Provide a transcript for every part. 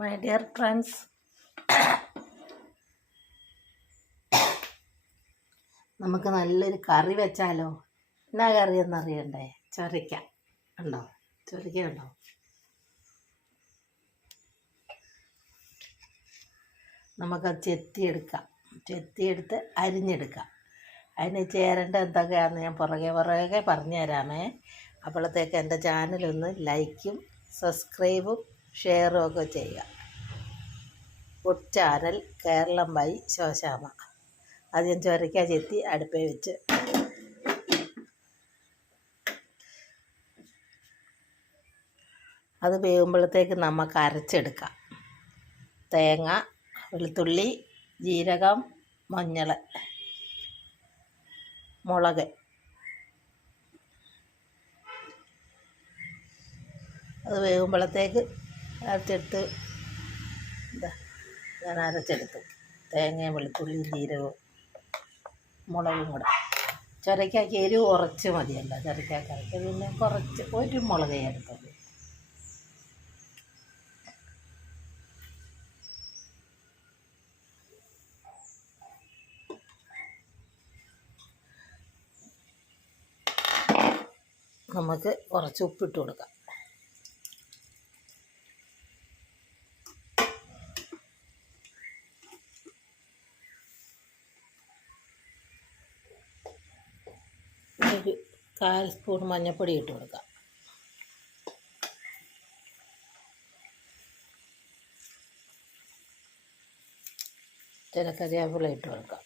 My dear friends നമുക്ക് നല്ലൊരു കറി വെച്ചാലോ? എന്നാ കറി എന്നറിയണ്ടേ ചൊരയ്ക്ക ഉണ്ടോ? ചൊരയ്ക്ക ഉണ്ടോ? നമുക്കത് ചെത്തിയെടുക്കാം. ചെത്തിയെടുത്ത് അരിഞ്ഞെടുക്കാം. അതിന് ചേരേണ്ട എന്തൊക്കെയാണെന്ന് ഞാൻ പുറകെ പുറകെ പറഞ്ഞു തരാമേ അപ്പോഴത്തേക്ക് എന്റെ ചാനലൊന്ന് ലൈക്കും സബ്സ്ക്രൈബും ഷെയറും ഒക്കെ ചെയ്യുക. Food channel Keralam by Shoshamma ആദ്യം ചൊരയ്ക്ക ചെത്തി അടുപ്പേ വെച്ച്. അത് വേകുമ്പോഴത്തേക്ക് നമുക്ക് അരച്ചെടുക്കാം. തേങ്ങ വെളുത്തുള്ളി ജീരകം മഞ്ഞൾ മുളക്. അത് വേകുമ്പോഴത്തേക്ക് അരച്ചെടുത്ത് ഇതാ ഞാൻ അരച്ചെടുത്തു. തേങ്ങയും വെളുത്തുള്ളിയും ജീരകവും മുളകും കൂടെ. ചിരക്കാക്കി എരിവ് കുറച്ച് മതിയല്ലോ ചുരക്കാക്കറിക്ക് പിന്നെ കുറച്ച് ഒരു മുളകേ എടുത്തത് നമുക്ക് കുറച്ച് ഉപ്പിട്ട് കൊടുക്കാം ഒരു കാൽ സ്പൂൺ മഞ്ഞൾപ്പൊടി ഇട്ട് കൊടുക്കാം. ചില ഇട്ട് കൊടുക്കാം.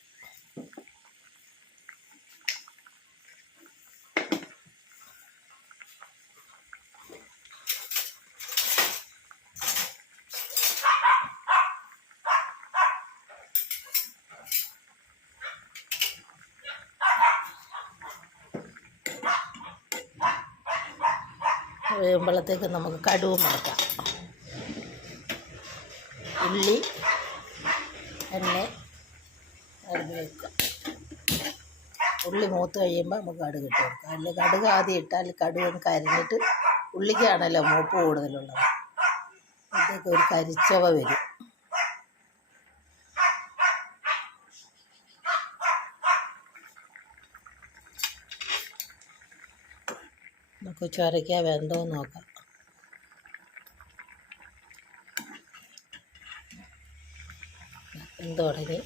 വേകുമ്പോഴത്തേക്ക് നമുക്ക് കടുവ് മുടക്കാം ഉള്ളി എണ്ണ അരിഞ്ഞ് വെക്കുക ഉള്ളി മൂത്ത് കഴിയുമ്പോൾ നമുക്ക് കടുക് ഇട്ട് കൊടുക്കാം. അല്ലെങ്കിൽ കടുക് ആദ്യം ഇട്ടാൽ കടുക് കരിഞ്ഞിട്ട് ഉള്ളിക്കാണല്ലോ മൂപ്പ് കൂടുതലുള്ളത്. അപ്പോഴത്തേക്ക് ഒരു കരിച്ചവ വരും. നമുക്ക് ചൊരയ്ക്ക വെന്തോ നോക്കാം. വെന്ത് തുടങ്ങി.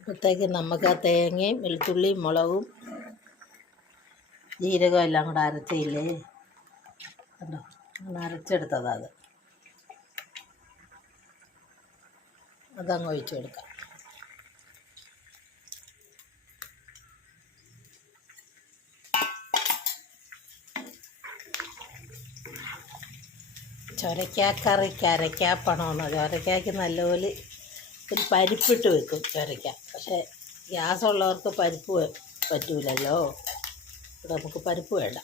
അപ്പോഴത്തേക്ക് നമുക്ക് ആ തേങ്ങയും വെളുത്തുള്ളിയും മുളകും ജീരകവും എല്ലാം കൂടെ അരച്ചില്ലേ? കണ്ടോ? അങ്ങനെ അരച്ചെടുത്തതാ അത്. അതങ്ങ് ഒഴിച്ചു കൊടുക്കാം. ചൊരക്കാക്കറിക്ക് അരക്കാപ്പണമെന്ന് ചൊരക്കാക്ക് നല്ലപോലെ ഒരു പരിപ്പിട്ട് വെക്കും ചൊരക്ക പക്ഷേ ഗ്യാസ് ഉള്ളവർക്ക് പരിപ്പ് പറ്റൂലല്ലോ. നമുക്ക് പരിപ്പ് വേണ്ട.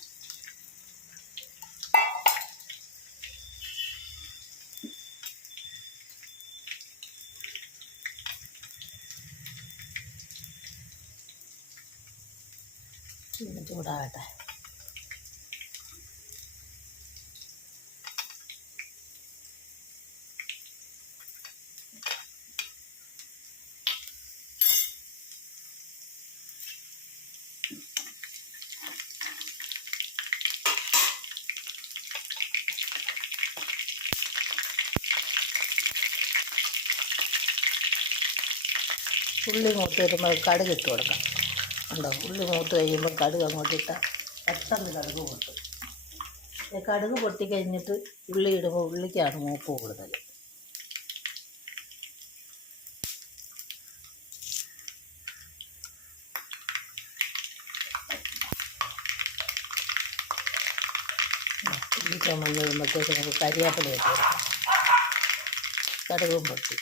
ചൂടാകട്ടെ ഉള്ളി മൂത്ത് വരുമ്പോൾ കടുക് ഇട്ട് കൊടുക്കാം. ഉണ്ടോ ഉള്ളി മൂത്ത് കഴിയുമ്പോൾ കടുക് അങ്ങോട്ട് ഇട്ടാൽ പെട്ടെന്ന് കടുക് പൊട്ടും. കടുക് പൊട്ടി കഴിഞ്ഞിട്ട് ഉള്ളി ഇടുമ്പോൾ ഉള്ളിക്കാണ് മൂപ്പ് കൂടുതൽ ഉള്ളി ചുമന്ന് വരുമ്പോഴത്തേക്ക് നമുക്ക് കരിയാപ്പില കടുകും പൊട്ടി.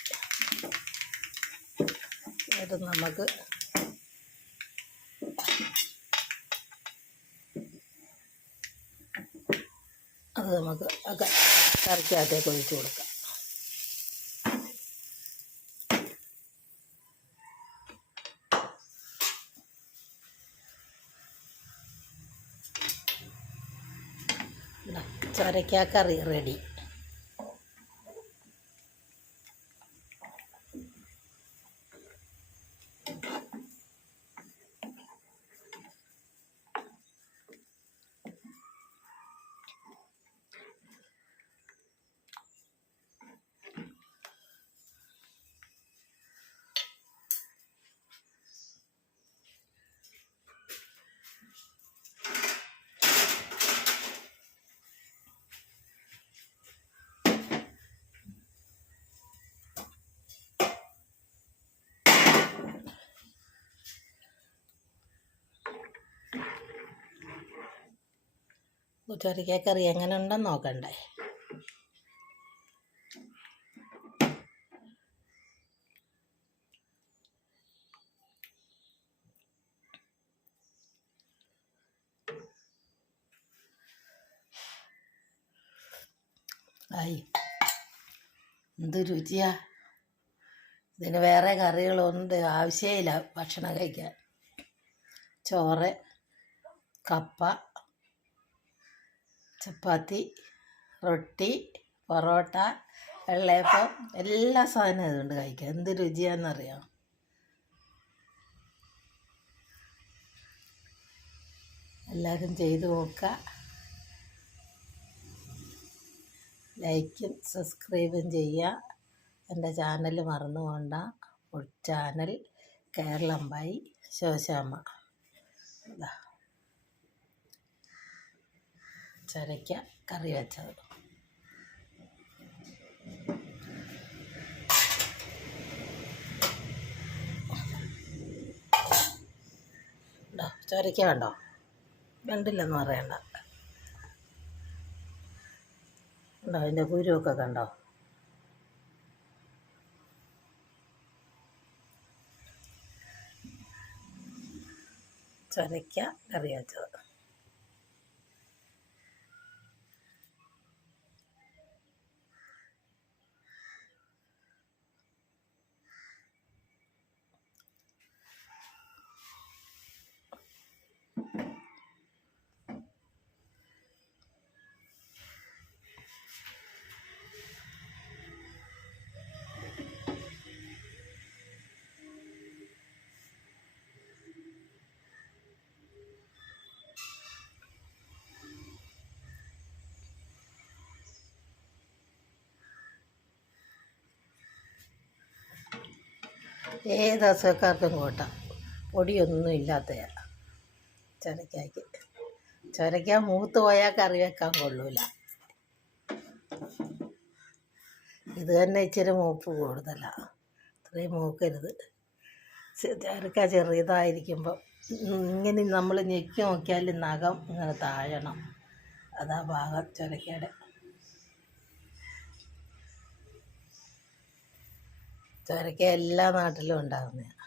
അത് നമുക്ക് അത് നമുക്ക് കറിക്കകത്തേക്ക് ഒഴിച്ചു കൊടുക്കാം. ഇതാ, ചൊരക്കാ കറി റെഡി ചൊരക്കാ കറി എങ്ങനെ ഉണ്ടെന്ന് നോക്കണ്ടേ? ആയി എന്ത് രുചിയാ. ഇതിന് വേറെ കറികളൊന്നും ആവശ്യമില്ല ഭക്ഷണം കഴിക്കാൻ. ചോറ് കപ്പ ചപ്പാത്തി റൊട്ടി പൊറോട്ട വെള്ളയപ്പം എല്ലാ സാധനവും ഇതുകൊണ്ട് കഴിക്കാം. എന്ത് രുചിയാണെന്നറിയാം? എല്ലാവരും ചെയ്തു നോക്കുക. ലൈക്കും സബ്സ്ക്രൈബും ചെയ്യുക. എന്റെ ചാനൽ മറന്നു പോണ്ട. Channel by Shoshamma. ചരയ്ക്ക കറി വെച്ചത്. ചൊരയ്ക്ക കണ്ടോ? കണ്ടില്ലെന്ന് പറയണ്ട. ഉണ്ടോ അതിന്റെ കുരുവൊക്കെ കണ്ടോ? ചൊരയ്ക്ക കറി വെച്ചത്. ഏത് അസുഖക്കാർക്കും കൂട്ടാം. പൊടിയൊന്നും ഇല്ലാത്തയാ ചുരക്കായ്ക്ക് ചുരക്ക മൂത്ത് പോയാൽ കറി വെക്കാൻ കൊള്ളൂല. ഇത് തന്നെ ഇച്ചിരി മൂപ്പ് കൂടുതലാണ് ഇത്രയും മൂക്കരുത്. ചുരക്ക ചെറിയതായിരിക്കുമ്പോൾ ഇങ്ങനെ നമ്മൾ ഞെക്കി നോക്കിയാൽ നഖം ഇങ്ങനെ താഴണം. അതാ ഭാഗം ചുരക്കയുടെ ചുരക്ക എല്ലാ നാട്ടിലും ഉണ്ടാകുന്നതാണ്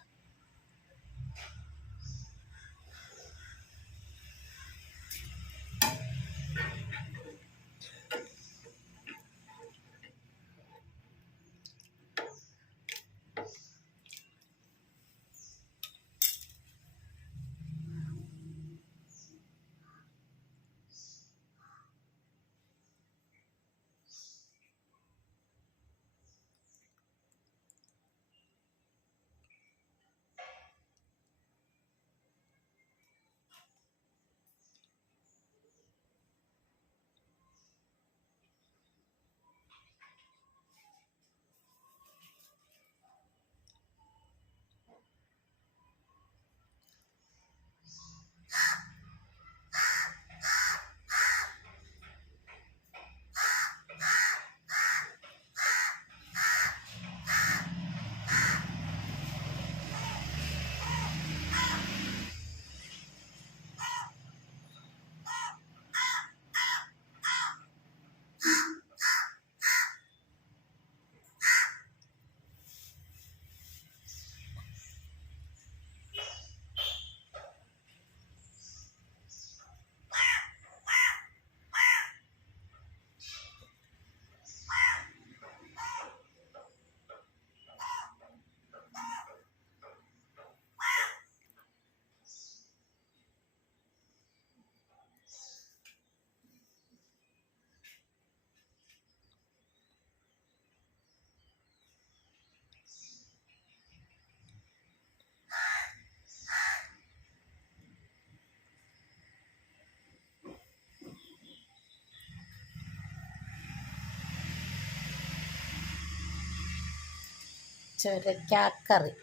ചുരക്കാക്കറി.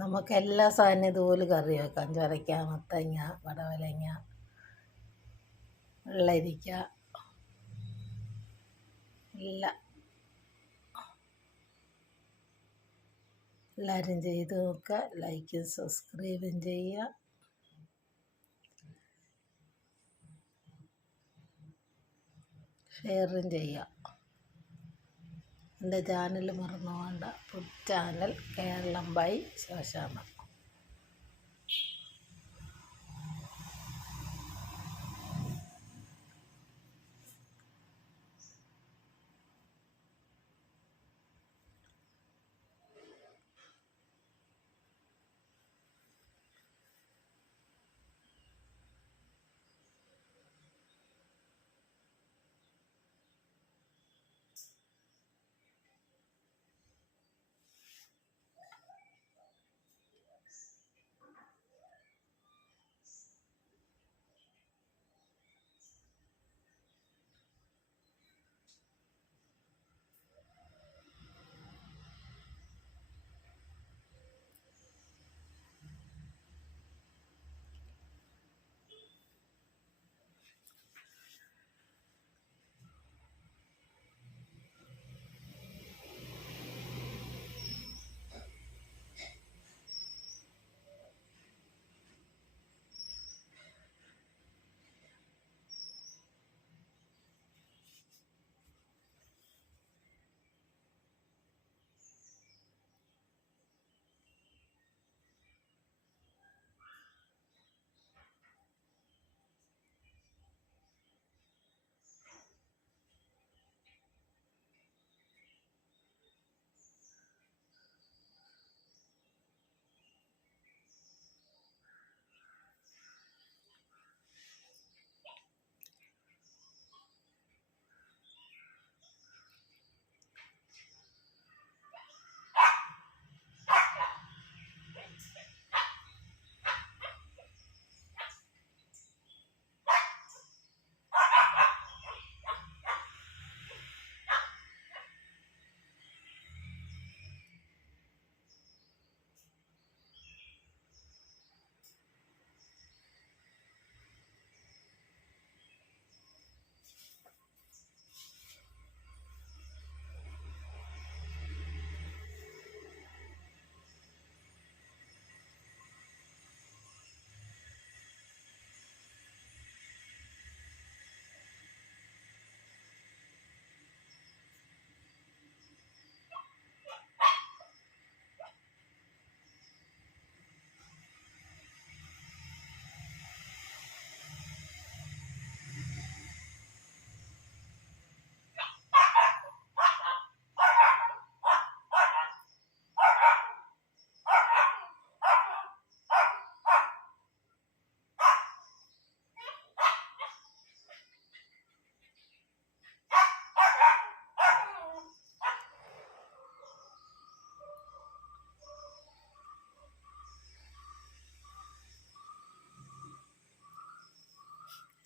നമുക്ക് എല്ലാ സാധനവും ഇതുപോലെ കറി വെക്കാം. ചൊരയ്ക്ക മത്തങ്ങ പടവലങ്ങ വെള്ളരിക്ക എല്ലാം എല്ലാവരും ചെയ്ത് നോക്കുക. ലൈക്കും സബ്സ്ക്രൈബും ചെയ്യുക. ഷെയറും ചെയ്യുക. എന്റെ ചാനൽ മറന്നു പോകണ്ട. Food channel Keralam by Shoshamma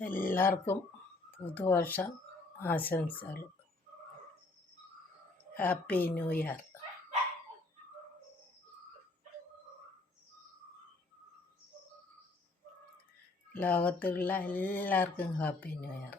എല്ലാവർക്കും പുതുവർഷ ആശംസകൾ. ഹാപ്പി ന്യൂ ഇയർ ലോകത്തുള്ള എല്ലാവർക്കും ഹാപ്പി ന്യൂ ഇയർ